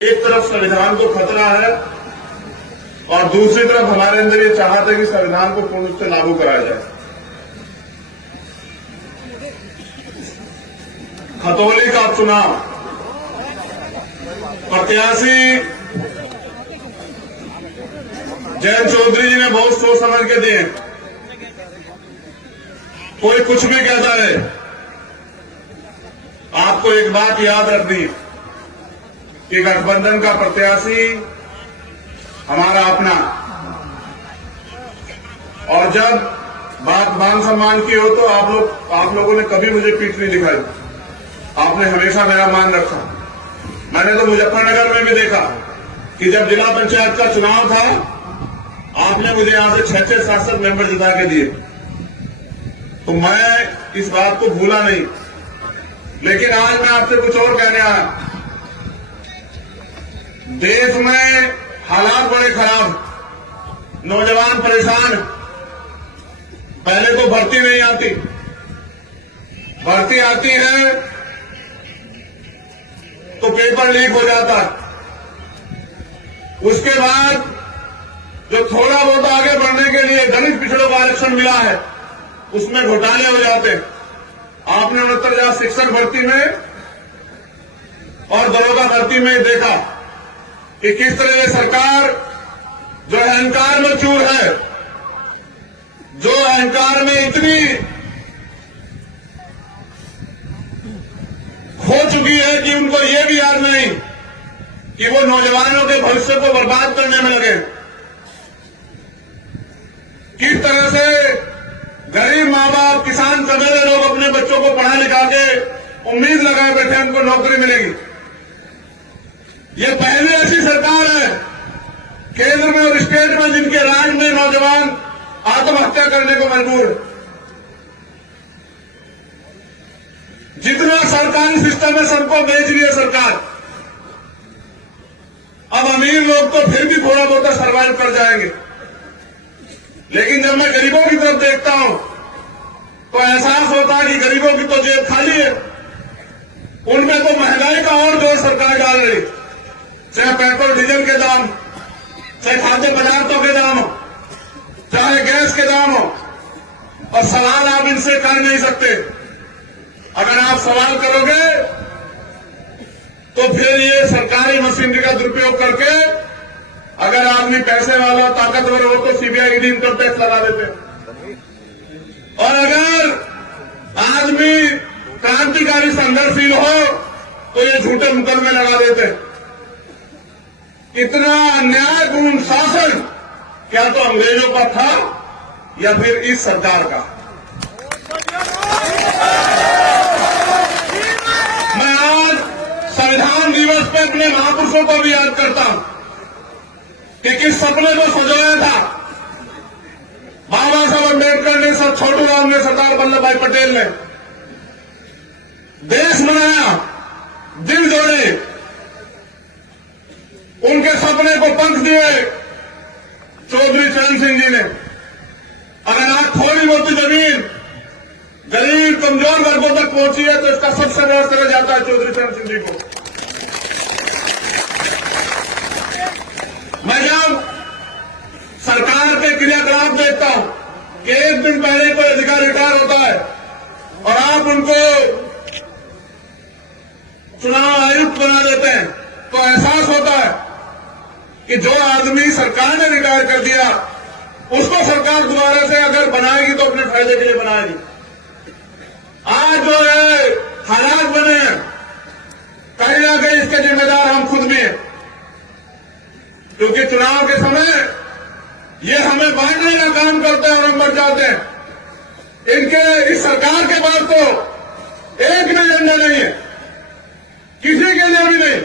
एक तरफ संविधान को खतरा है और दूसरी तरफ हमारे अंदर ये चाहत है कि संविधान को पूर्ण रूप से लागू कराया जाए। खतौली का चुनाव प्रत्याशी जयंत चौधरी जी ने बहुत सोच समझ के दिए। कोई कुछ भी कहता है, आपको एक बात याद रखनी कि गठबंधन का प्रत्याशी हमारा अपना, और जब बात मान सम्मान की हो तो आप लोगों ने कभी मुझे पीठ नहीं दिखाई। आपने हमेशा मेरा मान रखा। मैंने तो मुजफ्फरनगर में भी देखा कि जब जिला पंचायत का चुनाव था, आपने मुझे यहां से 6-6 सांसद मेंबर जिता के दिए, तो मैं इस बात को भूला नहीं। लेकिन आज मैं आपसे कुछ और कहने आया। देश में हालात बड़े खराब, नौजवान परेशान। पहले तो भर्ती नहीं आती, भर्ती आती है तो पेपर लीक हो जाता है। उसके बाद जो थोड़ा बहुत आगे बढ़ने के लिए दलित पिछड़ों को आरक्षण मिला है, उसमें घोटाले हो जाते। आपने 69,000 शिक्षक भर्ती में और दरोगा भर्ती में देखा कि किस तरह सरकार जो अहंकार में चूर है, जो अहंकार में इतनी खो चुकी है कि उनको ये भी याद नहीं कि वो नौजवानों के भविष्य को बर्बाद करने में लगे। किस तरह से गरीब माँ बाप, किसान कमेरे लोग अपने बच्चों को पढ़ा लिखा के उम्मीद लगाए बैठे उनको नौकरी मिलेगी। ये पहली ऐसी सरकार है केंद्र में और स्टेट में जिनके राज में नौजवान आत्महत्या करने को मजबूर है। जितना सरकारी सिस्टम है सबको बेच रही है सरकार। अब अमीर लोग तो फिर भी थोड़ा बहुत सर्वाइव कर जाएंगे, लेकिन जब मैं गरीबों की तरफ देखता हूं तो एहसास होता है कि गरीबों की तो जेब खाली है। उनमें तो महंगाई का और जोर सरकार डाल रही, चाहे पेट्रोल डीजल के दाम, चाहे खाद्य पदार्थों के दाम हो, चाहे गैस के दाम हो। और सवाल आप इनसे कर नहीं सकते। अगर आप सवाल करोगे तो फिर ये सरकारी मशीनरी का दुरुपयोग करके अगर आदमी पैसे वाला ताकतवर हो तो सीबीआई ईडी इनकम टैक्स लगा देते, और अगर आदमी क्रांतिकारी संघर्षशील हो तो ये झूठे मुकदमे लगा देते। इतना अन्यायपूर्ण शासन क्या तो अंग्रेजों का था या फिर इस सरकार का? मैं आज संविधान दिवस पे अपने महापुरुषों को भी याद करता हूं कि किस सपने को सजाया था बाबा साहब अम्बेडकर ने, सर छोटू राम ने, सरदार वल्लभ भाई पटेल ने। देश बनाया, दिल जोड़े, उनके सपने को पंख दिए चौधरी चरण सिंह जी ने। अगर आज थोड़ी बहुत जमीन गरीब कमजोर वर्गों तक पहुंची है तो इसका सबसे बड़ा श्रेय जाता है चौधरी चरण सिंह जी को। मैं जब सरकार के क्रियाकलाप देखता हूं कि एक दिन पहले कोई अधिकारी रिटायर होता है और आप उनको चुनाव आयुक्त बना देते हैं, तो एहसास होता है कि जो आदमी सरकार ने रिटायर कर दिया उसको सरकार दोबारा से अगर बनाएगी तो अपने फायदे के लिए बनाएगी। आज जो है हालात बने हैं, कहीं ना कहीं इसके जिम्मेदार हम खुद भी हैं, क्योंकि चुनाव के समय ये हमें बांटने का काम करते हैं और हम बढ़ जाते हैं। इनके इस सरकार के पास तो एक भी एजेंडा नहीं है, किसी के लिए भी नहीं,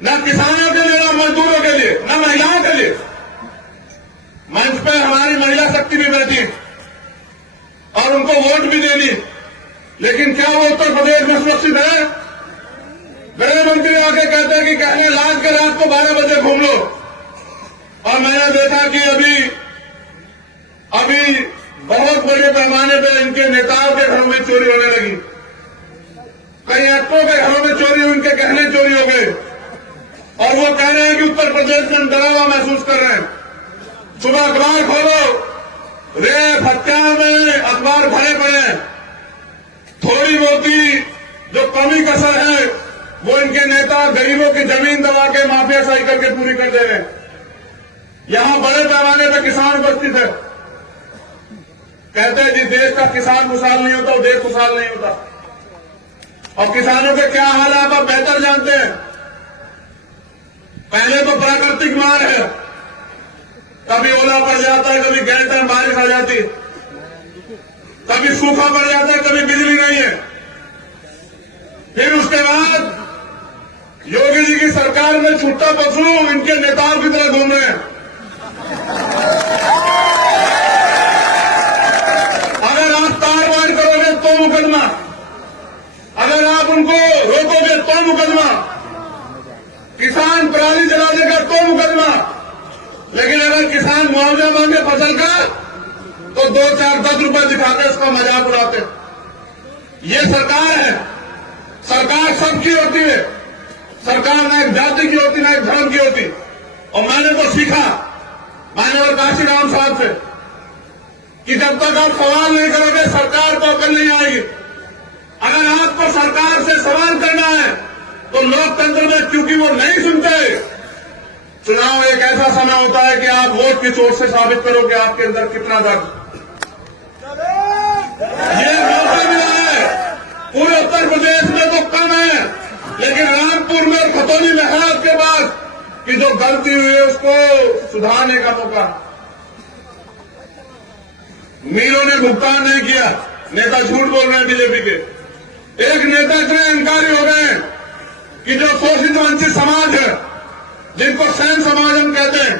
न किसानों के लिए, न मजदूरों के लिए, न महिलाओं के लिए। मंच पर हमारी महिला शक्ति भी बैठी और उनको वोट भी देनी, लेकिन क्या वो उत्तर प्रदेश में सुरक्षित है? गृह मंत्री आके कहते हैं कि कहने लाज के रात को 12 बजे घूम लो, और मैंने देखा कि अभी बहुत बड़े पैमाने पर इनके नेताओं के घरों में चोरी होने लगी। कई एक्टरों के घरों में चोरी, उनके गहने चोरी हो गए। प्रदेश में हम डरावा महसूस कर रहे हैं। सुबह अखबार खोलो, रेप हत्या में अखबार भरे पड़े हैं। थोड़ी बहुत जो कमी कसर है वो इनके नेता गरीबों की जमीन दबा के माफिया सही करके पूरी कर दे रहे हैं। यहां बड़े पैमाने पर किसान उपस्थित है। कहते हैं जी देश का किसान खुशहाल नहीं होता, वो देश खुशहाल नहीं होता। और किसानों के क्या हाल है आप बेहतर जानते हैं। पहले तो प्राकृतिक मार है, कभी ओला पड़ जाता है, कभी गैर टाइम बारिश आ जाती है, कभी सूखा पड़ जाता है, कभी बिजली नहीं है। फिर उसके बाद योगी जी की सरकार में छूटा पशु इनके नेताओं की तरह घूम रहे हैं। अगर आप तारवाड़ करोगे तो मुकदमा, अगर आप उनको रोकोगे तो मुकदमा, किसान पराली जला देगा तो मुकदमा। लेकिन अगर किसान मुआवजा मांगे फसल का तो 2, 4, 10 रुपए दिखाकर उसका मजाक उड़ाते। ये सरकार है। सरकार सबकी होती है। सरकार ना एक जाति की होती, ना एक धर्म की होती। और मैंने तो सीखा, मैंने और काशीराम साहब से, कि जब तक आप सवाल नहीं करोगे सरकार को अकल नहीं आएगी। अगर आपको सरकार से सवाल करना है तो लोकतंत्र में क्योंकि वो नहीं सुनते, चुनाव एक ऐसा समय होता है कि आप वोट की चोट से साबित करो कि आपके अंदर कितना दर्द। ये मौका मिला है। पूरे उत्तर प्रदेश में तो कम है, लेकिन रामपुर में और खतौनी में है आपके पास कि जो गलती हुई है उसको सुधारने का मौका। मीरों ने भुगतान नहीं किया, नेता झूठ बोल रहे हैं बीजेपी के। एक नेता इतने अहंकारी हो गए कि जो शोषित वंचित समाज है, जिनको सैन समाज हम कहते हैं,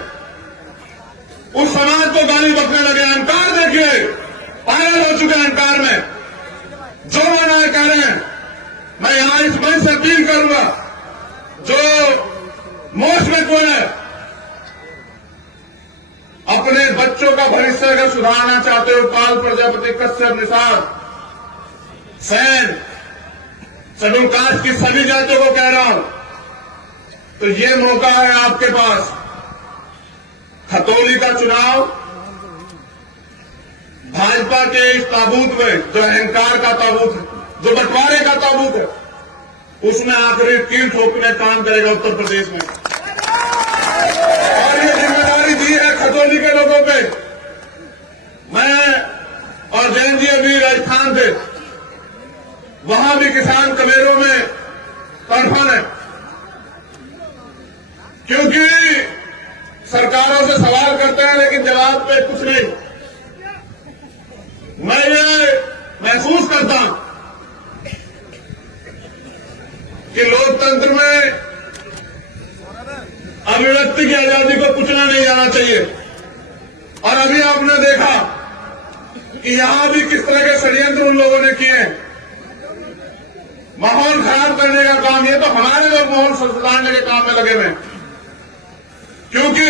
उस समाज को गाली बकने लगे। अहंकार देखिए, पागल हो चुके हैं अहंकार में। जो मना कह रहे हैं, मैं यहां इस मंच से अपील करूंगा, जो मोर्च में कोई है, अपने बच्चों का भविष्य अगर सुधारना चाहते हो, पाल प्रजापति, कश्यप, निसार, सैन, शेड्यूल कास्ट की सभी जातियों को कह रहा हूं, तो ये मौका है आपके पास। खतौली का चुनाव भाजपा के इस ताबूत में, जो अहंकार का ताबूत है, जो बंटवारे का ताबूत है, उसमें आखिरी कील ठोकने काम करेगा उत्तर प्रदेश में। और ये जिम्मेदारी दी है खतौली के लोगों पे। मैं और जैन जी अभी राजस्थान थे, वहां भी किसान कमेरों में तड़फन है, क्योंकि सरकारों से सवाल करते हैं लेकिन जवाब पे कुछ नहीं। मैं ये महसूस करता हूं कि लोकतंत्र में अभिव्यक्ति की आजादी को कुचला नहीं जाना चाहिए। और अभी आपने देखा कि यहां भी किस तरह के षड्यंत्र उन लोगों ने किए हैं, माहौल खराब करने का काम। ये तो हमारे लोग माहौल सुधारने के काम में लगे हुए हैं, क्योंकि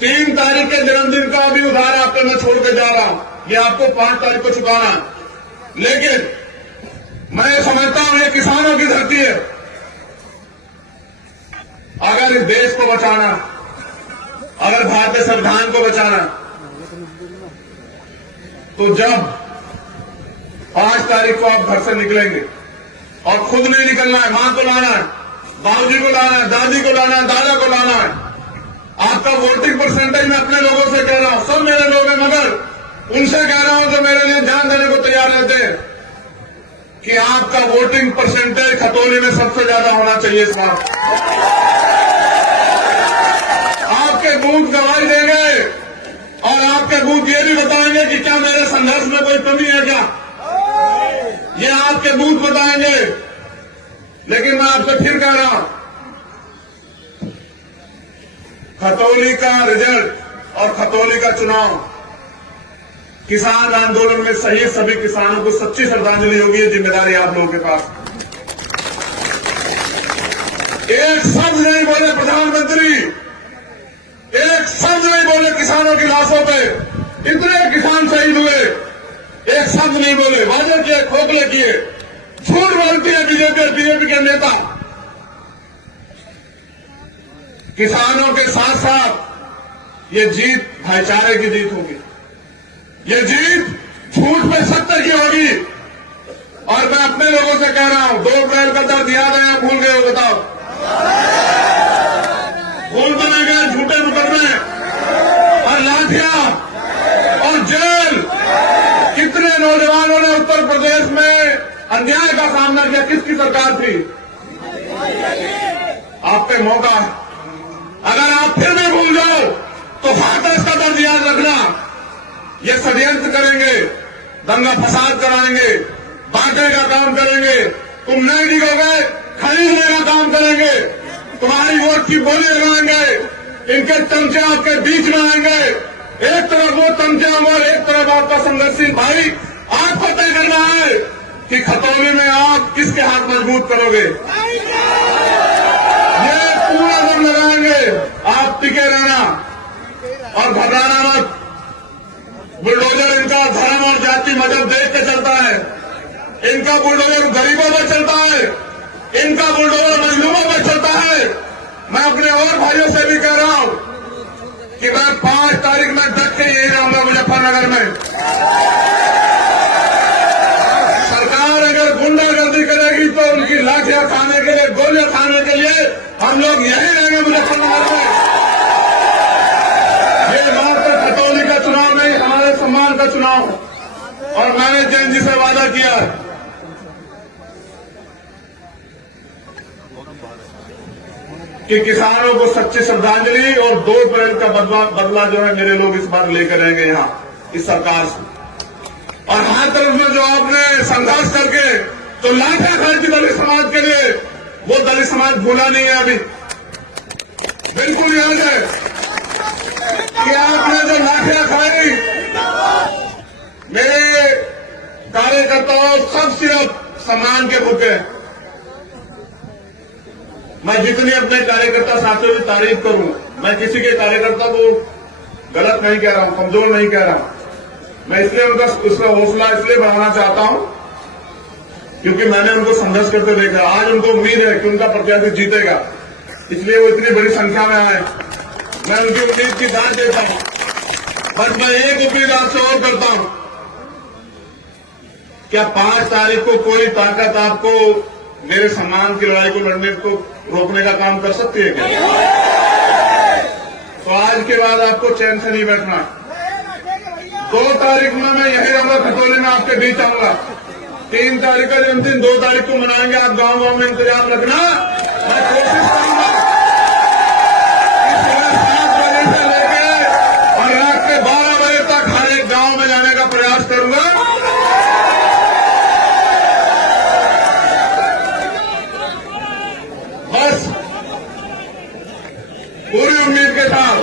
3 तारीख के जन्मदिन का भी उधार आपको मैं छोड़ के जा रहा हूं। ये आपको 5 तारीख को चुकाना है। लेकिन मैं समझता हूं ये किसानों की धरती है। अगर इस देश को बचाना, अगर भारतीय संविधान को बचाना, तो जब 5 तारीख को आप घर से निकलेंगे, और खुद नहीं निकलना है, मां को लाना है, बाबूजी को लाना है, दादी को लाना है, दादा को लाना है। आपका वोटिंग परसेंटेज मैं अपने लोगों से कह रहा हूं, सब मेरे लोग हैं, मगर उनसे कह रहा हूं जो मेरे लिए जान देने को तैयार रहते हैं, कि आपका वोटिंग परसेंटेज खतौली में सबसे ज्यादा होना चाहिए इस बार। आपके बूथ गवाही देंगे और आपके बूथ ये भी बताएंगे कि क्या मेरे संघर्ष में कोई कमी है क्या, ये आपके बूथ बताएंगे। लेकिन मैं आपसे फिर कह रहा हूं, खतौली का रिजल्ट और खतौली का चुनाव किसान आंदोलन में शहीद सभी किसानों को सच्ची श्रद्धांजलि होगी। ये जिम्मेदारी आप लोगों के पास। एक शब्द नहीं बोले प्रधानमंत्री, एक शब्द नहीं बोले किसानों की लाशों पे। इतने किसान शहीद हुए, एक शब्द नहीं बोले, वादे किए, खोखले किए। झूठ बोलती है बीजेपी और बीजेपी के नेता। किसानों के साथ साथ ये जीत भाईचारे की जीत होगी। ये जीत झूठ पे सत्य की होगी। और मैं अपने लोगों से कह रहा हूं, 2 अप्रैल का दर्द याद है या भूल गए हो? बताओ, भूल बने गए? झूठे मुकदमे और लाठियां और जेल। कितने नौजवानों ने उत्तर प्रदेश में अन्याय का सामना किया? किसकी सरकार थी? आप पे मौका है। अगर आप फिर भी भूल जाओ तो हाथरस का दर्द याद रखना। ये षड्यंत्र करेंगे, दंगा फसाद कराएंगे, बांटने का काम करेंगे, तुम नहीं टिकोगे, खरीदने का काम करेंगे, तुम्हारी वोट की बोली लगाएंगे, इनके चमचे आपके बीच में आएंगे। एक तरफ वो चमचे और एक तरफ आपका संघर्षशील भाई। आपको तय करना है कि खतौनी में आप किसके हाथ मजबूत करोगे। ये पूरा दम लगाएंगे, आप टिके रहना और घबराना मत। बुलडोजर इनका धर्म और जाति मजहब देख के चलता है, इनका बुलडोजर गरीबों पर चलता है, इनका बुलडोजर मजलूमों पर चलता है। मैं अपने और भाइयों से भी कह रहा हूं कि मैं 5 तारीख में डट के यही रहूंगा मुजफ्फरनगर में। सरकार अगर गुंडागर्दी करेगी तो उनकी लाठियां खाने के लिए, गोलियां खाने के लिए हम लोग यही रहेंगे मुजफ्फरनगर में। ये मात्र खतौनी का चुनाव नहीं, हमारे सम्मान का चुनाव है। और मैंने जैन जी से वादा किया कि किसानों को सच्ची श्रद्धांजलि और 2 अप्रैल का बदला जो है मेरे लोग इस बार लेकर रहेंगे यहां इस सरकार से। और हर तरफ में जो आपने संघर्ष करके जो लाठियां खाई थी दलित समाज के लिए, वो दलित समाज भूला नहीं है अभी। बिल्कुल याद है कि आपने जो लाठियां खाई, मेरे कार्यकर्ताओं सब सिर्फ सम्मान के भूखे। मैं जितनी अपने कार्यकर्ता साथियों की तारीफ करूं, मैं किसी के कार्यकर्ता को गलत नहीं कह रहा हूं, कमजोर नहीं कह रहा हूं। मैं इसलिए उसका हौसला इसलिए बढ़ाना चाहता हूं क्योंकि मैंने उनको संघर्ष करते देखा। आज उनको उम्मीद है कि उनका प्रत्याशी जीतेगा, इसलिए वो इतनी बड़ी संख्या में आए। मैं उनकी उम्मीद की दाद देता हूं। बस मैं एक अपील आपसे और करता हूं, क्या 5 तारीख को कोई ताकत आपको मेरे सम्मान की लड़ाई को लड़ने को रोकने का काम कर सकती है क्या? तो आज के बाद आपको चैन से नहीं बैठना। 2 तारीख में मैं यही रहूंगा, खतौनी में आपके बीच आऊंगा। 3 तारीख का जन्मदिन 2 तारीख को मनाएंगे। आप गांव गांव में इंतजाम रखना। मैं कोशिश करूंगा कि सुबह 7 बजे से लेकर और रात के 12 बजे तक हर एक गांव में जाने का प्रयास करूंगा। बस पूरी उम्मीद के साथ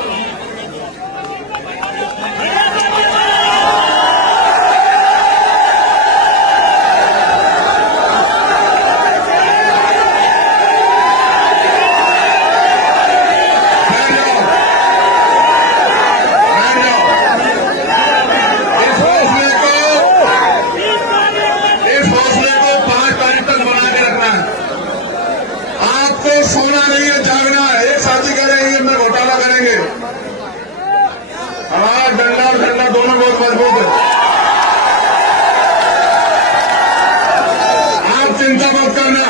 सोना नहीं है, जागना है। एक साथी करेंगे में घोटाला करेंगे। हमारा डंडा और झंडा दोनों बहुत मजबूत है। आप चिंता मत करना।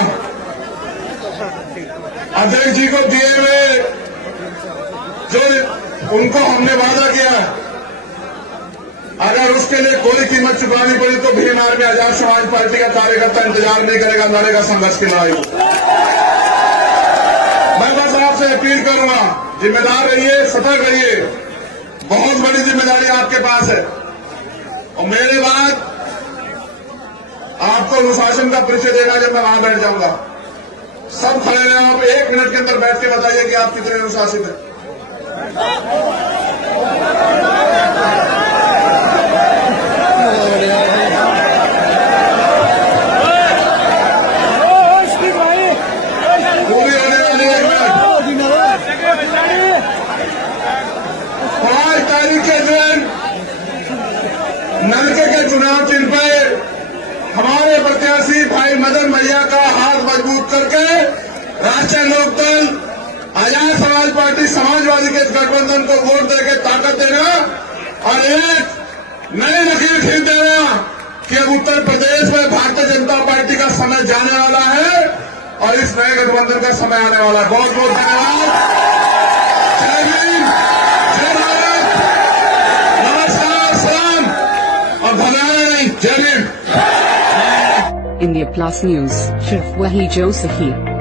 अध्यक्ष जी को दिए हुए जो उनको हमने वादा किया, अगर उसके लिए कोई कीमत चुकानी पड़ी तो भीम आर्मी आजाद समाज पार्टी का कार्यकर्ता इंतजार नहीं करेगा, लड़ेगा संघर्ष की लड़ाई को। मैं बस आपसे अपील करूंगा, जिम्मेदार रहिए, सतर्क रहिए। बहुत बड़ी जिम्मेदारी आपके पास है और मेरे बाद आपको अनुशासन का परिचय देगा जब मैं वहां बैठ जाऊंगा। सब खड़े रहे, आप 1 मिनट के अंदर बैठ के बताइए कि आप कितने अनुशासित हैं। नलके के चुनाव चिन्ह पर हमारे प्रत्याशी भाई मदन भैया का हाथ मजबूत करके राष्ट्रीय लोकदल आजाद समाज पार्टी समाजवादी के गठबंधन को वोट देके ताकत देना और एक नई लकीर खींच देना कि अब उत्तर प्रदेश में भारतीय जनता पार्टी का समय जाने वाला है और इस नए गठबंधन का समय आने वाला है। बहुत बहुत धन्यवाद। जय भीम, जय भारत, नमस्कार, सलाम और धन्यवाद। जय भीम। India Plus News, सिर्फ वही जो सही।